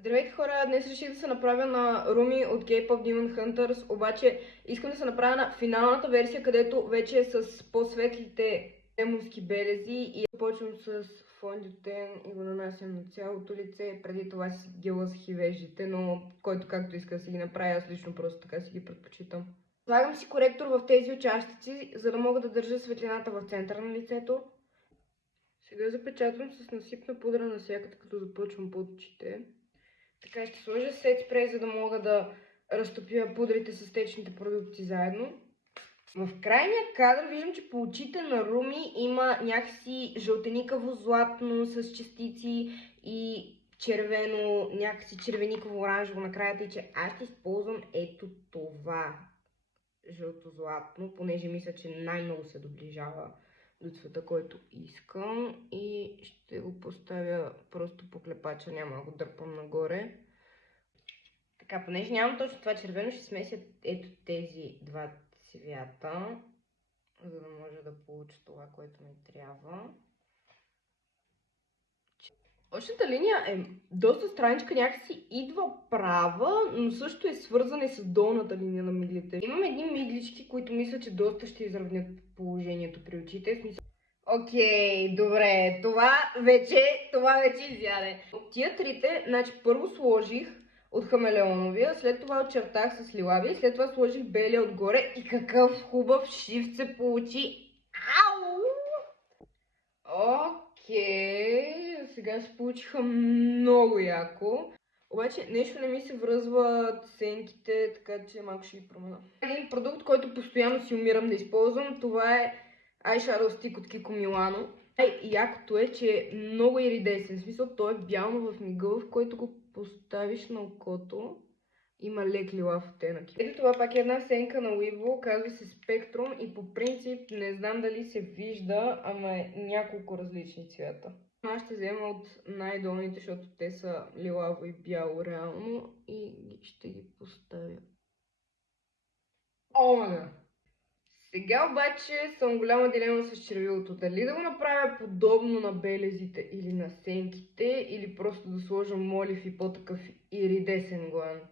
Здравейте хора, днес реших да се направя на Руми от K-Pop Demon Hunters, обаче искам да се направя на финалната версия, където вече е с по-светлите демонски белези и започвам с фондютен и го нанасям на цялото лице. Преди това си гела с хивежите, но който както иска да си ги направя, аз лично просто така си ги предпочитам. Слагам си коректор в тези участъци, за да мога да държа светлината в центъра на лицето. Сега запечатвам с насипна пудра навсякъде, като започвам под очите. Така ще сложа сет спрей, за да мога да разтопя пудрите с течните продукти заедно. В крайния кадър виждам, че по очите на Руми има някакси жълтеникаво златно с частици и червено, някакси червеникаво оранжево накрая, тъй че аз ще използвам ето това жълто-златно, понеже мисля, че най-много се доближава до цвета, който искам, и ще го поставя просто по клепача, няма да го дърпам нагоре. Така, понеже нямам точно това червено, ще смеся ето тези два цвята, за да може да получа това, което ми трябва. Очната линия е доста страничка, някакси идва права, но също е свързана и с долната линия на миглите. Имам едни миглички, които мисля, че доста ще изравнят положението при очите. Окей, добре, това вече изяде. От тия трите, значи първо сложих от хамелеоновия, след това очертах с лилавия, след това сложих белия отгоре и какъв хубав шрифт се получи. Ау! Окей, сега се получиха много яко. Обаче нещо не ми се връзват сенките, така че малко ще ги променя. Един продукт, който постоянно си умирам да използвам, това е eyeshadow stick от Kiko Milano. Якото е, че е много иридесен, в смисъл той е бялно в мигъл, в който го поставиш на окото. Има лек лилав оттенък. Ето това пак е една сенка на Weibo, казва се Spectrum и по принцип не знам дали се вижда, ама е няколко различни цвята. Аз ще взема от най-долните, защото те са лилаво и бяло реално и ще ги поставя. Омага! Сега обаче съм голяма дилема с червилото. Дали да го направя подобно на белезите или на сенките, или просто да сложа молив и по-такъв иридесен гланц.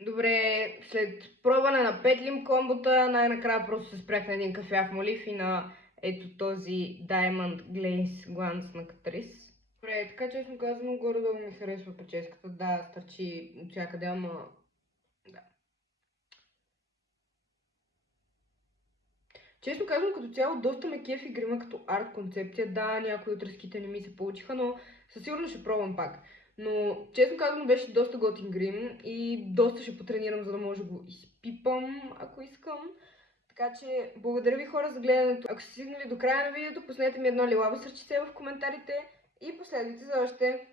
Добре, след пробване на 5 лим комбота, най-накрая просто се спрях на един кафяв молив и на ето този Diamond Glaze гланц на Catrice. Добре, така честно казано, горе-долу ми харесва прическата. Да, стърчи от всякъде, ама да. Честно казвам, като цяло доста ме кефи грима като арт концепция. Да, някои от ръските не ми се получиха, но със сигурност ще пробвам пак. Но честно казвам, беше доста готин грим и доста ще потренирам, за да може да го изпипам, ако искам. Така че благодаря ви хора за гледането. Ако сте стигнали до края на видеото, пуснете ми едно лилаво сърчице в коментарите и последвайте за още